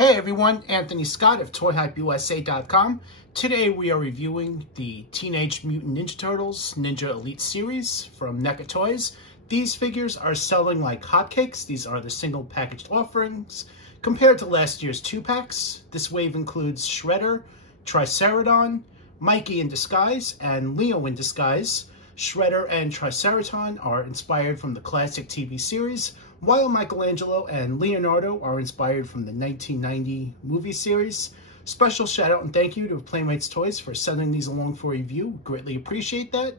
Hey everyone, Anthony Scott of ToyHypeUSA.com. Today we are reviewing the Teenage Mutant Ninja Turtles Ninja Elite series from NECA Toys. These figures are selling like hotcakes. These are the single packaged offerings. Compared to last year's 2-packs, this wave includes Shredder, Triceratron, Mikey in Disguise, and Leo in Disguise. Shredder and Triceraton are inspired from the classic TV series, while Michelangelo and Leonardo are inspired from the 1990 movie series. Special shout out and thank you to Playmates Toys for sending these along for review. Greatly appreciate that.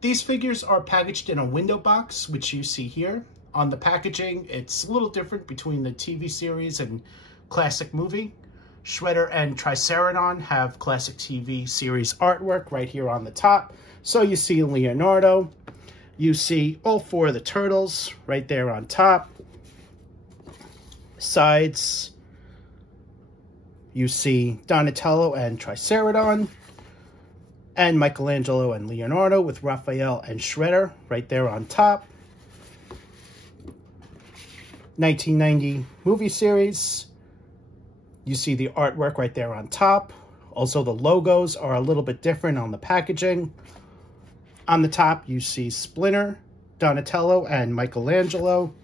These figures are packaged in a window box, which you see here. On the packaging, it's a little different between the TV series and classic movie. Shredder and Triceraton have classic TV series artwork right here on the top. So you see Leonardo, you see all four of the turtles right there on top. Sides, you see Donatello and Triceraton, and Michelangelo and Leonardo with Raphael and Shredder right there on top. 1990 movie series, you see the artwork right there on top. Also, the logos are a little bit different on the packaging. On the top, you see Splinter, Donatello, and Michelangelo.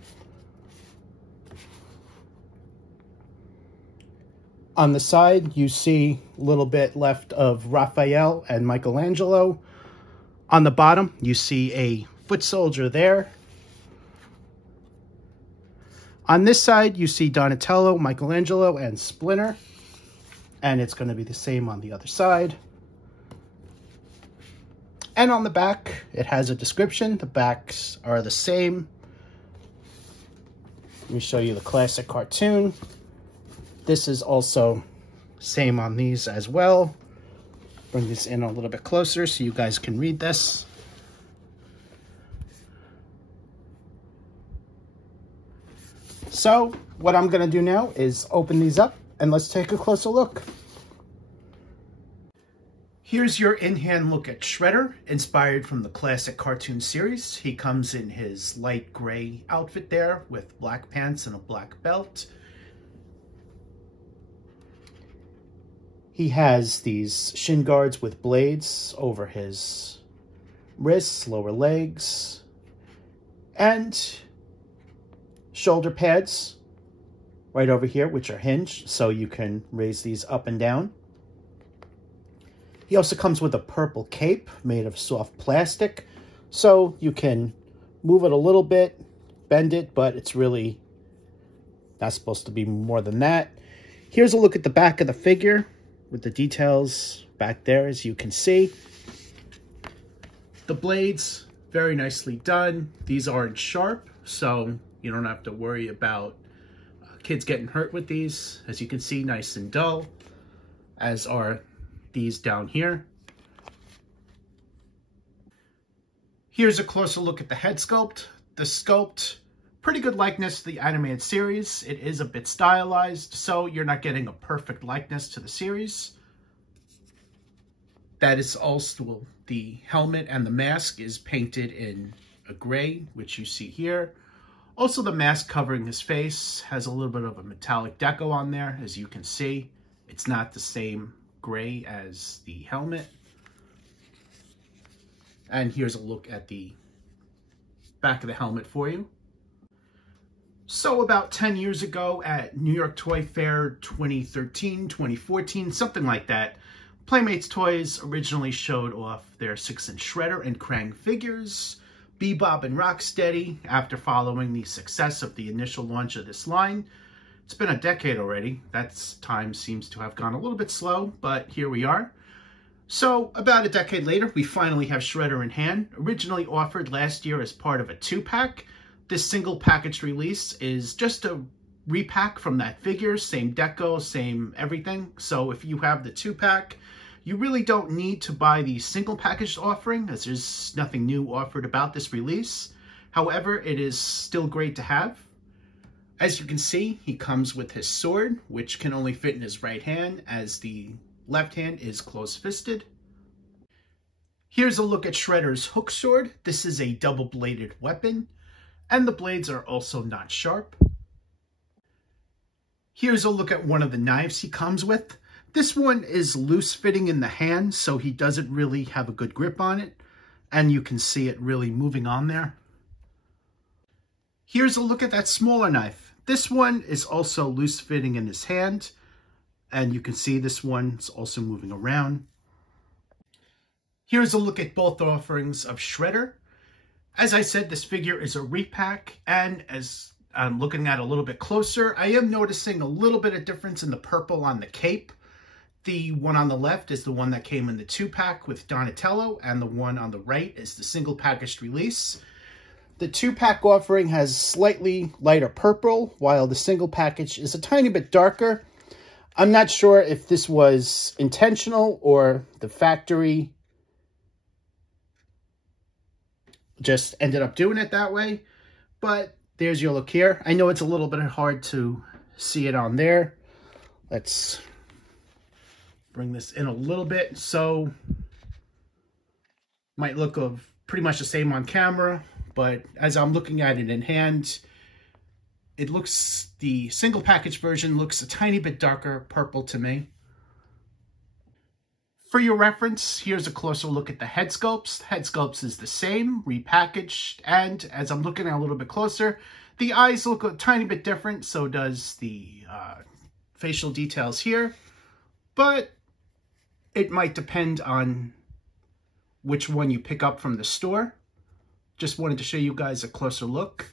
On the side, you see a little bit left of Raphael and Michelangelo. On the bottom, you see a foot soldier there. On this side, you see Donatello, Michelangelo, and Splinter. And it's going to be the same on the other side. And on the back, it has a description. The backs are the same. Let me show you the classic cartoon. This is also same on these as well. Bring this in a little bit closer so you guys can read this. So what I'm going to do now is open these up and let's take a closer look. Here's your in-hand look at Shredder, inspired from the classic cartoon series. He comes in his light gray outfit there with black pants and a black belt. He has these shin guards with blades over his wrists, lower legs, and shoulder pads right over here, which are hinged, so you can raise these up and down. He also comes with a purple cape made of soft plastic, so you can move it a little bit, bend it, but it's really not supposed to be more than that. Here's a look at the back of the figure with the details back there, as you can see. The blades, very nicely done. These aren't sharp, so you don't have to worry about kids getting hurt with these. As you can see, nice and dull, as are these down here. Here's a closer look at the head sculpt. The sculpt, pretty good likeness to the animated series. It is a bit stylized, so you're not getting a perfect likeness to the series. That is also the helmet, and the mask is painted in a gray, which you see here. Also, the mask covering his face has a little bit of a metallic deco on there, as you can see. It's not the same gray as the helmet. And here's a look at the back of the helmet for you. So about 10 years ago at New York Toy Fair 2013, 2014, something like that, Playmates Toys originally showed off their 6-inch Shredder and Krang figures. Bebop and Rocksteady, after following the success of the initial launch of this line. It's been a decade already. That time seems to have gone a little bit slow, but here we are. So about a decade later, we finally have Shredder in hand. Originally offered last year as part of a 2-pack. This single package release is just a repack from that figure, same deco, same everything. So if you have the 2-pack, you really don't need to buy the single packaged offering, as there's nothing new offered about this release. However, it is still great to have. As you can see, he comes with his sword, which can only fit in his right hand, as the left hand is close-fisted. Here's a look at Shredder's hook sword. This is a double-bladed weapon, and the blades are also not sharp. Here's a look at one of the knives he comes with. This one is loose fitting in the hand, so he doesn't really have a good grip on it. And you can see it really moving on there. Here's a look at that smaller knife. This one is also loose fitting in his hand. And you can see this one's also moving around. Here's a look at both offerings of Shredder. As I said, this figure is a repack, and as I'm looking at it a little bit closer, I am noticing a little bit of difference in the purple on the cape. The one on the left is the one that came in the 2-pack with Donatello, and the one on the right is the single packaged release. The 2-pack offering has slightly lighter purple, while the single package is a tiny bit darker. I'm not sure if this was intentional or the factory just ended up doing it that way, but there's your look here. I know it's a little bit hard to see it on there. Let's bring this in a little bit. So might look of pretty much the same on camera, but as I'm looking at it in hand, it looks, the single package version looks a tiny bit darker purple to me. For your reference, here's a closer look at the head sculpts. Head sculpts is the same, repackaged, and as I'm looking at a little bit closer, the eyes look a tiny bit different, so does the facial details here, but it might depend on which one you pick up from the store. Just wanted to show you guys a closer look.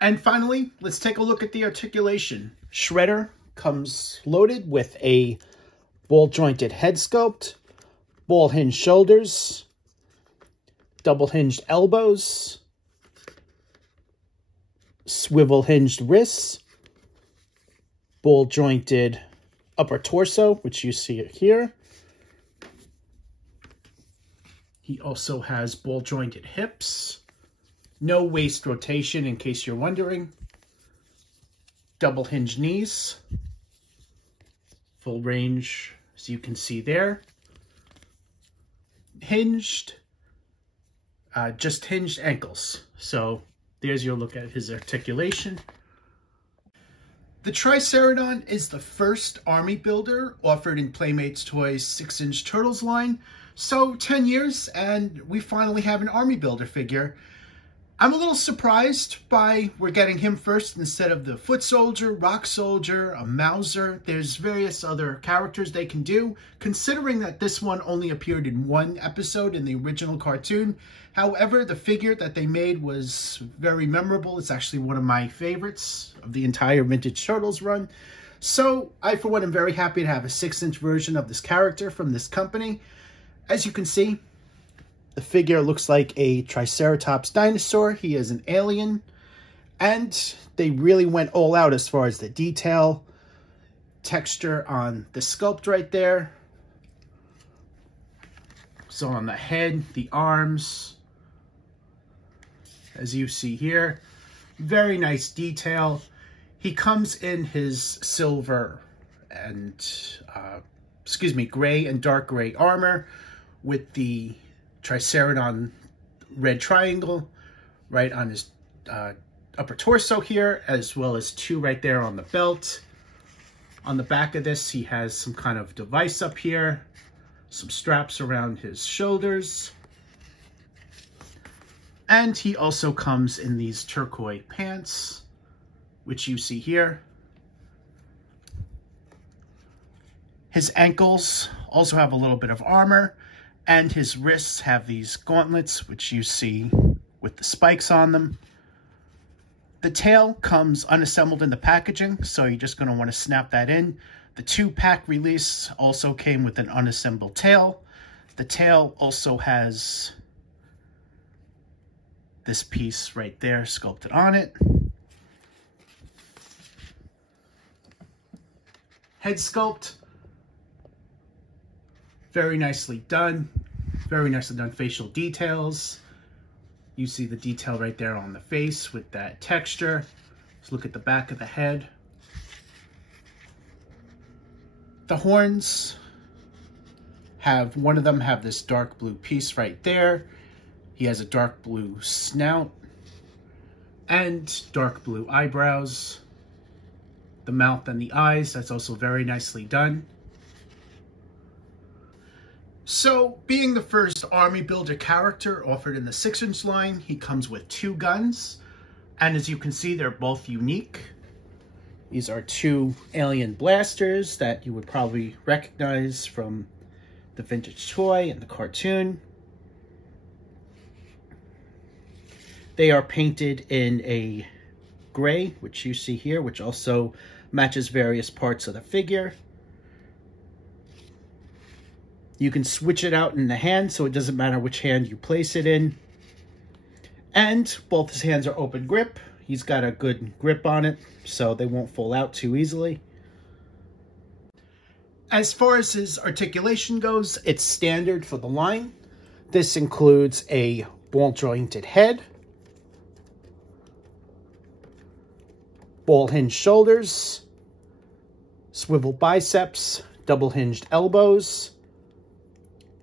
And finally, let's take a look at the articulation. Shredder comes loaded with a ball-jointed head sculpt, ball-hinged shoulders, double-hinged elbows, swivel-hinged wrists, ball-jointed upper torso, which you see it here. He also has ball-jointed hips, no waist rotation in case you're wondering, double-hinged knees, full range, as you can see there. Hinged, just hinged ankles. So there's your look at his articulation. The Triceratron is the first army builder offered in Playmates Toys 6-inch Turtles line. So 10 years and we finally have an army builder figure. I'm a little surprised by we're getting him first instead of the Foot Soldier, Rock Soldier, a Mauser. There's various other characters they can do, considering that this one only appeared in one episode in the original cartoon. However, the figure that they made was very memorable. It's actually one of my favorites of the entire Vintage Turtles run. So I, for one, am very happy to have a 6-inch version of this character from this company. As you can see, the figure looks like a Triceratops dinosaur. He is an alien. And they really went all out as far as the detail, texture on the sculpt right there. So on the head, the arms, as you see here, very nice detail. He comes in his silver and, gray and dark gray armor with the Triceratron red triangle right on his upper torso here, as well as 2 right there on the belt. On the back of this, he has some kind of device up here, some straps around his shoulders. And he also comes in these turquoise pants, which you see here. His ankles also have a little bit of armor, and his wrists have these gauntlets, which you see with the spikes on them. The tail comes unassembled in the packaging, so you're just going to want to snap that in. The 2-pack release also came with an unassembled tail. The tail also has this piece right there sculpted on it. Head sculpt, very nicely done. Very nicely done facial details. You see the detail right there on the face with that texture. Let's look at the back of the head. The horns have, one of them have this dark blue piece right there. He has a dark blue snout and dark blue eyebrows. the mouth and the eyes. That's also very nicely done. So, being the first Army Builder character offered in the 6-inch line, he comes with 2 guns. And as you can see, they're both unique. These are 2 alien blasters that you would probably recognize from the vintage toy and the cartoon. They are painted in a gray, which you see here, which also matches various parts of the figure. You can switch it out in the hand, so it doesn't matter which hand you place it in. And both his hands are open grip. He's got a good grip on it, so they won't fall out too easily. As far as his articulation goes, it's standard for the line. This includes a ball-jointed head, ball-hinged shoulders, swivel biceps, double-hinged elbows,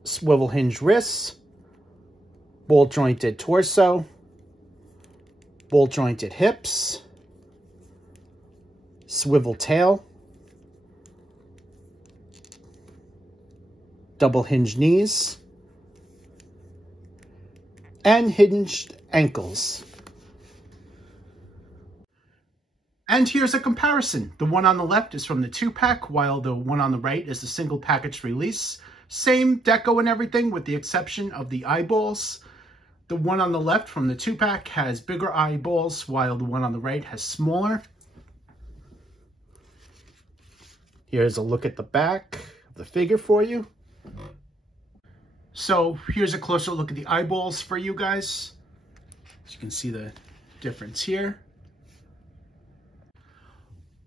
swivel hinged wrists, ball jointed torso, ball jointed hips, swivel tail, double hinged knees, and hinged ankles. And here's a comparison. The one on the left is from the 2-pack, while the one on the right is the single package release. Same deco and everything, with the exception of the eyeballs. The one on the left from the 2-pack has bigger eyeballs, while the one on the right has smaller. Here's a look at the back of the figure for you. So here's a closer look at the eyeballs for you guys. As you can see the difference here.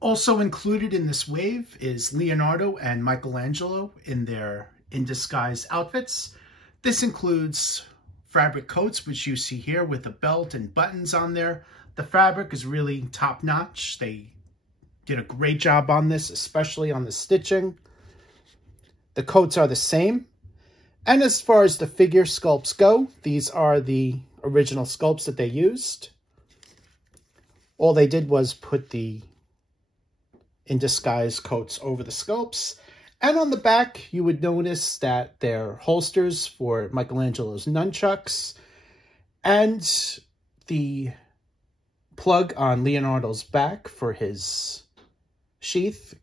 Also included in this wave is Leonardo and Michelangelo in their In Disguise outfits. This includes fabric coats, which you see here with a belt and buttons on there. The fabric is really top-notch. They did a great job on this, especially on the stitching. The coats are the same. And as far as the figure sculpts go, these are the original sculpts that they used. All they did was put the In Disguise coats over the sculpts. And on the back, you would notice that they're holsters for Michelangelo's nunchucks. And the plug on Leonardo's back for his sheath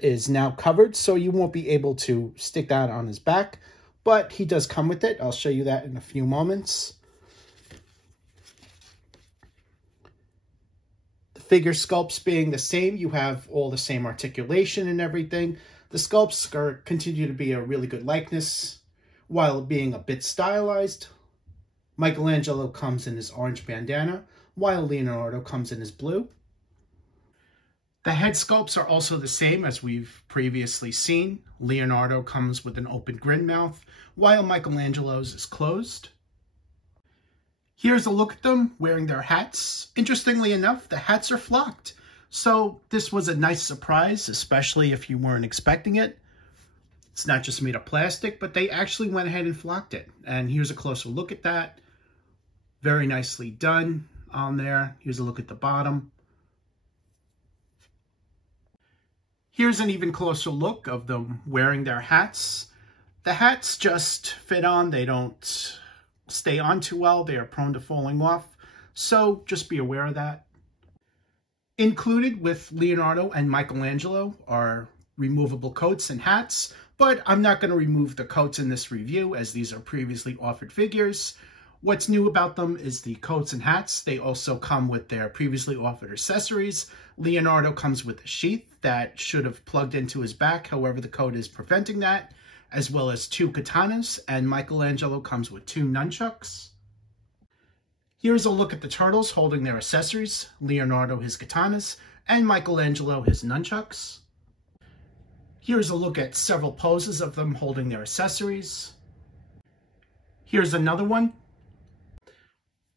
is now covered, so you won't be able to stick that on his back. But he does come with it. I'll show you that in a few moments. The figure sculpts being the same, you have all the same articulation and everything. The sculpts continue to be a really good likeness, while being a bit stylized. Michelangelo comes in his orange bandana, while Leonardo comes in his blue. The head sculpts are also the same as we've previously seen. Leonardo comes with an open grin mouth, while Michelangelo's is closed. Here's a look at them wearing their hats. Interestingly enough, the hats are flocked. So this was a nice surprise, especially if you weren't expecting it. It's not just made of plastic, but they actually went ahead and flocked it. And here's a closer look at that. Very nicely done on there. Here's a look at the bottom. Here's an even closer look of them wearing their hats. The hats just fit on. They don't stay on too well. They are prone to falling off. So just be aware of that. Included with Leonardo and Michelangelo are removable coats and hats, but I'm not going to remove the coats in this review as these are previously offered figures. What's new about them is the coats and hats. They also come with their previously offered accessories. Leonardo comes with a sheath that should have plugged into his back, however the coat is preventing that, as well as 2 katanas, and Michelangelo comes with 2 nunchucks. Here's a look at the turtles holding their accessories, Leonardo his katanas, and Michelangelo his nunchucks. Here's a look at several poses of them holding their accessories. Here's another one.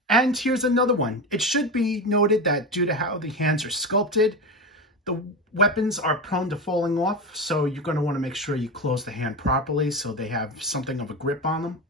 And here's another one. It should be noted that due to how the hands are sculpted, the weapons are prone to falling off, so you're going to want to make sure you close the hand properly so they have something of a grip on them.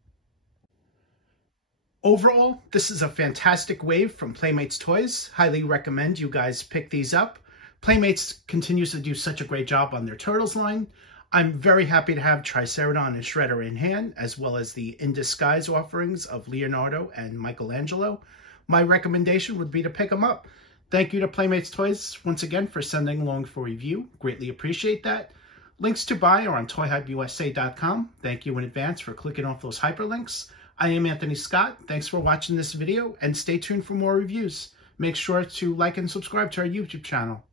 Overall, this is a fantastic wave from Playmates Toys. Highly recommend you guys pick these up. Playmates continues to do such a great job on their Turtles line. I'm very happy to have Triceratron and Shredder in hand, as well as the In Disguise offerings of Leonardo and Michelangelo. My recommendation would be to pick them up. Thank you to Playmates Toys once again for sending along for review. Greatly appreciate that. Links to buy are on ToyHubUSA.com. Thank you in advance for clicking off those hyperlinks. I am Anthony Scott. Thanks for watching this video, and stay tuned for more reviews. Make sure to like and subscribe to our YouTube channel.